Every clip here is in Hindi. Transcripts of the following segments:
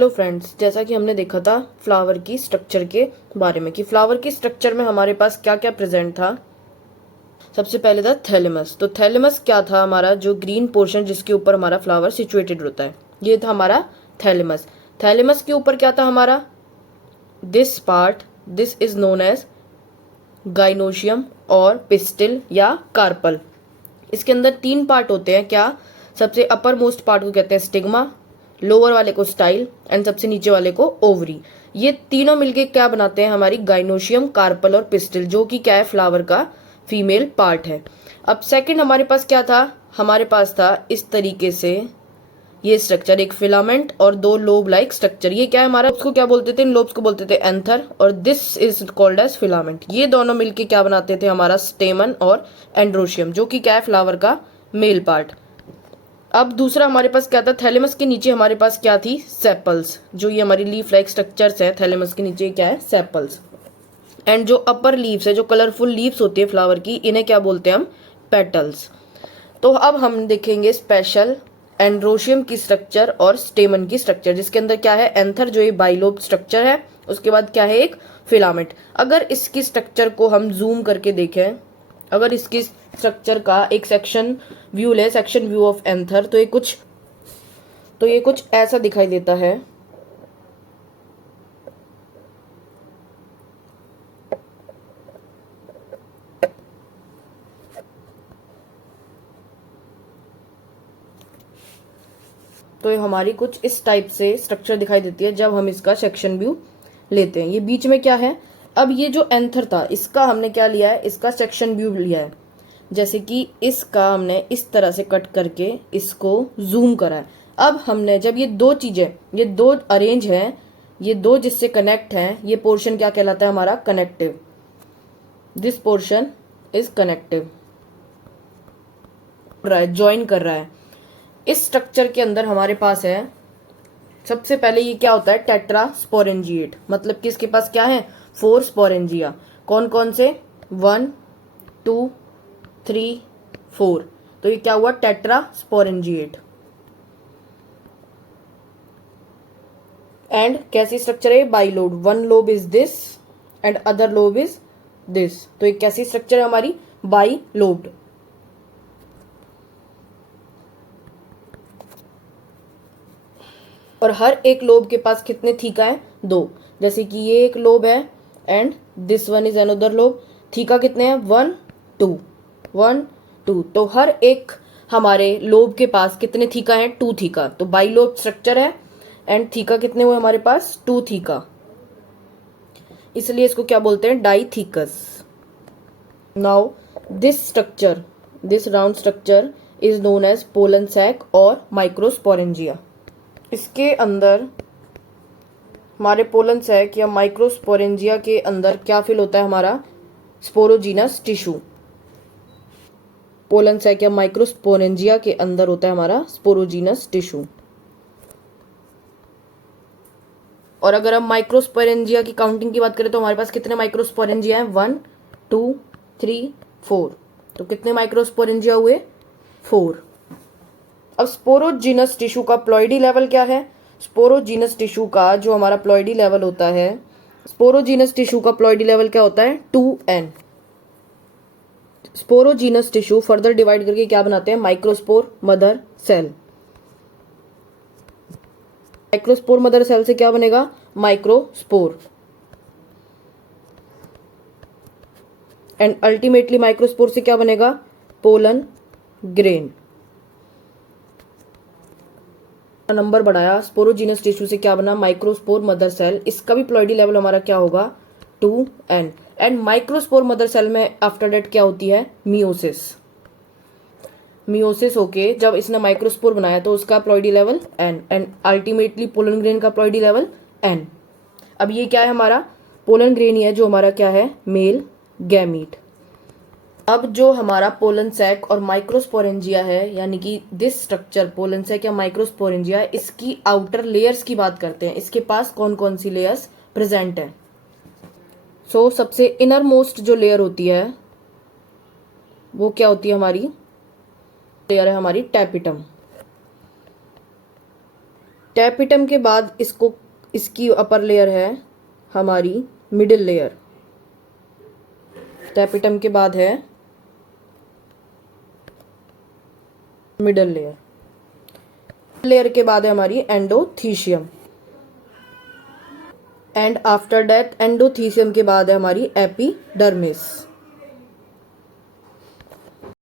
हेलो फ्रेंड्स, जैसा कि हमने देखा था फ्लावर की स्ट्रक्चर के बारे में कि फ्लावर की स्ट्रक्चर में हमारे पास क्या क्या प्रेजेंट था। सबसे पहले था थैलेमस। तो थैलेमस क्या था? हमारा जो ग्रीन पोर्शन जिसके ऊपर हमारा फ्लावर सिचुएटेड होता है, ये था हमारा थैलेमस। थैलेमस के ऊपर क्या था हमारा? This part, this is known as gynoecium और पिस्टिल या कार्पल। इसके अंदर 3 पार्ट होते हैं। क्या? सबसे अपर मोस्ट पार्ट को कहते हैं स्टिग्मा, लोअर वाले को स्टाइल एंड सबसे नीचे वाले को ओवरी। ये तीनों मिलके क्या बनाते हैं? हमारी गाइनोशियम, कार्पल और पिस्टिल, जो कि क्या है? फ्लावर का फीमेल पार्ट है। अब सेकंड हमारे पास क्या था? हमारे पास था इस तरीके से ये स्ट्रक्चर, एक फिलामेंट और 2 लोब लाइक स्ट्रक्चर। ये क्या है हमारा? उसको क्या बोलते थे? इन लोब्स को बोलते थे एंथर, और this is called as filament. ये दोनों मिलके क्या बनाते थे? हमारा स्टेमन और एंड्रोशियम, जो कि क्या है? फ्लावर का मेल पार्ट। अब दूसरा हमारे पास क्या था? थैलेमस के नीचे हमारे पास क्या थी? सेपल्स। जो ये हमारी लीफ लाइक स्ट्रक्चर्स है, थैलेमस के नीचे क्या है? सेपल्स। एंड जो अपर लीव्स है, जो कलरफुल लीव्स होती है फ्लावर की, इन्हें क्या बोलते हैं हम? पेटल्स। तो अब हम देखेंगे स्पेशल एंड्रोशियम की स्ट्रक्चर और स्टेमन की स्ट्रक्चर, जिसके अंदर क्या है? एंथर, जो ये बाइलोब स्ट्रक्चर है। उसके बाद क्या है? एक फिलामेंट। अगर इसकी स्ट्रक्चर को हम जूम करके देखें, अगर इसकी स्ट्रक्चर का एक सेक्शन व्यू ले, सेक्शन व्यू ऑफ एंथर, तो ये कुछ ऐसा दिखाई देता है। तो ये हमारी कुछ इस टाइप से स्ट्रक्चर दिखाई देती है जब हम इसका सेक्शन व्यू लेते हैं। ये बीच में क्या है? अब ये जो एंथर था, इसका हमने क्या लिया है? इसका सेक्शन व्यू लिया है। जैसे कि इसका हमने इस तरह से कट करके इसको जूम करा है। अब हमने जब ये 2 चीजें, ये 2 अरेंज हैं, ये 2 जिससे कनेक्ट हैं, ये पोर्शन क्या कहलाता है? हमारा connective. This portion is connective, join कर रहा है। इस स्ट्रक्चर के अंदर हमारे पास है, सबसे पहले ये क्या होता है? Tetra sporangiate. मतलब कि इसके पास क्या है? 4 स्पोरेंजिया। कौन कौन से? 1 2 3 4। तो ये क्या हुआ? Tetra sporangiate. एंड कैसी स्ट्रक्चर है? Bilobe. 1 lobe is this and other lobe is this. तो ये कैसी स्ट्रक्चर है हमारी? बाइलोब्ड। और हर एक लोब के पास कितने थीका है? 2। जैसे कि ये एक लोब है and this one is another lobe. Theca कितने हैं? 1 2 1 2। तो हर एक हमारे लोब के पास कितने थीका हैं? 2 थीका। तो बाइलोब स्ट्रक्चर है एंड थीका कितने हुए हमारे पास? 2 थीका। इसलिए इसको क्या बोलते हैं? Dithecous. Now this structure, this round structure is known as pollen sac और माइक्रोस्पोरेंजिया। इसके अंदर हमारे पोलन सैक या माइक्रोस्पोरेंजिया के अंदर क्या फिल होता है? हमारा स्पोरोजीनस टिश्यू। पोलन सैक या माइक्रोस्पोरेंजिया के अंदर होता है हमारा स्पोरोजीनस टिश्यू। और अगर हम माइक्रोस्पोरेंजिया की काउंटिंग की बात करें तो हमारे पास कितने माइक्रोस्पोरेंजिया हैं? 1 2 3 4। तो कितने माइक्रोस्पोरेंजिया हुए? 4। अब स्पोरोजीनस टिश्यू का प्लॉइडी लेवल क्या है? स्पोरोजीनस टिश्यू का जो हमारा प्लॉइडी लेवल होता है, स्पोरोजीनस टिश्यू का प्लॉइडी लेवल क्या होता है? 2n। Sporogenous tissue further divide करके क्या बनाते हैं? Microspore mother cell. Microspore mother cell से क्या बनेगा? माइक्रोस्पोर। एंड अल्टीमेटली माइक्रोस्पोर से क्या बनेगा? Pollen grain. नंबर बढ़ाया, स्पोरोजीनस टिश्यू से क्या बना? Microspore mother cell. इसका भी प्लॉइडी लेवल हमारा क्या होगा? 2n। And microspore mother cell में आफ्टर डेट क्या होती है? मियोसिस। मियोसिस होके जब इसने माइक्रोस्पोर बनाया तो उसका ploidy level n and ultimately pollen grain का प्लॉइडी लेवल n। अब ये क्या है हमारा? पोलन ग्रेन ही है जो हमारा क्या है? Male gamete. अब जो हमारा पोलन सैक और माइक्रोस्पोरेंजिया है, यानी कि दिस स्ट्रक्चर पोलन सैक या माइक्रोस्पोरेंजिया, इसकी आउटर लेयर्स की बात करते हैं। इसके पास कौन कौन सी लेयर्स प्रेजेंट है? सबसे इनर मोस्ट जो लेयर होती है वो क्या होती है? हमारी लेयर है हमारी टैपिटम। टैपिटम के बाद इसकी अपर लेयर है हमारी मिडिल लेयर। टैपिटम के बाद है मिडिल लेयर। लेयर के बाद है हमारी endothecium, and after that endothecium के बाद है हमारी एपिडर्मिस।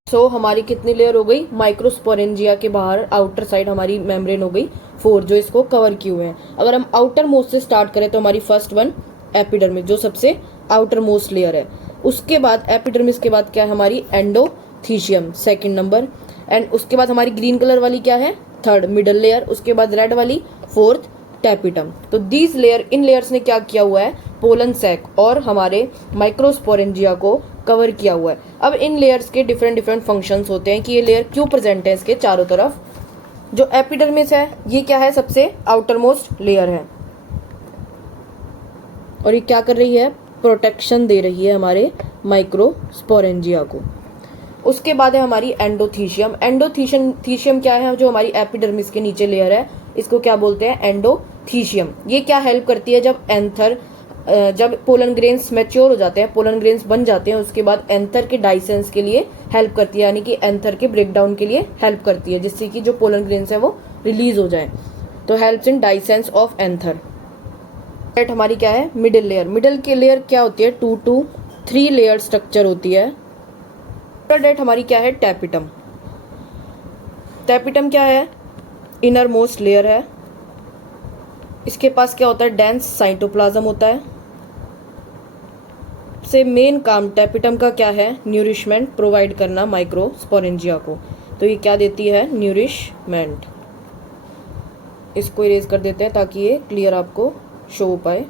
सो हमारी कितनी लेयर हो गई? माइक्रोस्पोरेंजिया के बाहर आउटर साइड हमारी मेम्ब्रेन हो गई 4 जो इसको कवर किए हुए हैं। अगर हम आउटर मोस्ट से स्टार्ट करें तो हमारी फर्स्ट वन एपिडर्मिस जो सबसे आउटर मोस्ट लेयर है। उसके बाद एपिडर्मिस के बाद क्या है हमारी एंडोथीशियम सेकंड नंबर, एंड उसके बाद हमारी ग्रीन कलर वाली क्या है? Third middle layer. उसके बाद रेड वाली फोर्थ टैपिटम। तो दीज लेयर, इन लेयर्स ने क्या किया हुआ है? पोलन सैक और हमारे माइक्रोस्पोरेंजिया को कवर किया हुआ है। अब इन लेयर्स के डिफरेंट फंक्शंस होते हैं कि ये लेयर क्यों प्रेजेंट है इसके चारों तरफ। जो एपिडर्मिस है ये क्या है? सबसे आउटर मोस्ट लेयर है और ये क्या कर रही है? प्रोटेक्शन दे रही है हमारे माइक्रोस्पोरेंजिया को। उसके बाद है हमारी एंडोथीशियम। एंडोथीशियम क्या है? जो हमारी एपिडर्मिस के नीचे लेयर है इसको क्या बोलते हैं? एंडोथीशियम। ये क्या हेल्प करती है? जब पोलन ग्रेन्स मैच्योर हो जाते हैं, पोलन ग्रेन्स बन जाते हैं, उसके बाद एंथर के डाइसेंस के लिए हेल्प करती है, यानी कि एंथर के ब्रेकडाउन के लिए हेल्प करती है, जिससे कि जो पोलन ग्रेन्स है वो रिलीज हो जाए। तो helps in dehiscence of anther. डेट हमारी क्या है? Middle layer. मिडिल की लेयर क्या होती है? 2 to 3 लेयर स्ट्रक्चर होती है। डेट हमारी क्या है? टैपिटम। टैपिटम क्या है? इनर मोस्ट लेयर है। इसके पास क्या होता है? डेंस साइटोप्लाज्म होता है। से मेन काम टैपिटम का क्या है? न्यूरिशमेंट प्रोवाइड करना माइक्रोस्पोरेंजिया को। तो ये क्या देती है? न्यूरिशमेंट। इसको इरेज कर देते हैं ताकि ये क्लियर आपको शो हो पाए।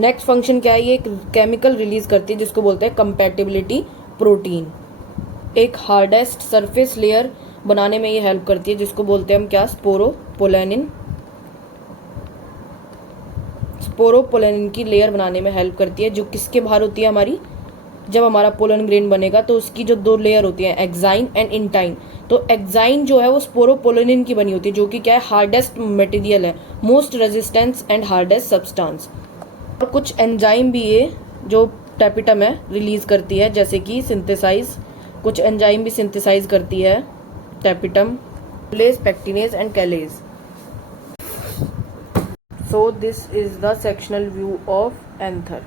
नेक्स्ट फंक्शन क्या है? ये एक केमिकल रिलीज करती है जिसको बोलते हैं कंपैटिबिलिटी प्रोटीन। एक हार्डेस्ट सरफेस लेयर बनाने में ये हेल्प करती है जिसको बोलते हैं हम क्या? स्पोरोपोलेनिन। स्पोरोपोलेनिन की लेयर बनाने में हेल्प करती है, जो किसके बाहर होती है हमारी? जब हमारा पोलन ग्रेन बनेगा तो उसकी जो 2 लेयर होती हैं एक्साइन एंड इंटाइन। तो एक्साइन जो है वो स्पोरोपोलेनिन की बनी होती है, जो कि क्या है? हार्डेस्ट मटेरियल है, most resistance and hardest substance. और कुछ एंजाइम भी ये जो टैपिटम है रिलीज करती है, जैसे कि सिंथेसाइज, कुछ एंजाइम भी सिंथेसाइज करती है टैपिटम, प्लेस, pectinase and callase. So this is the sectional view of anther.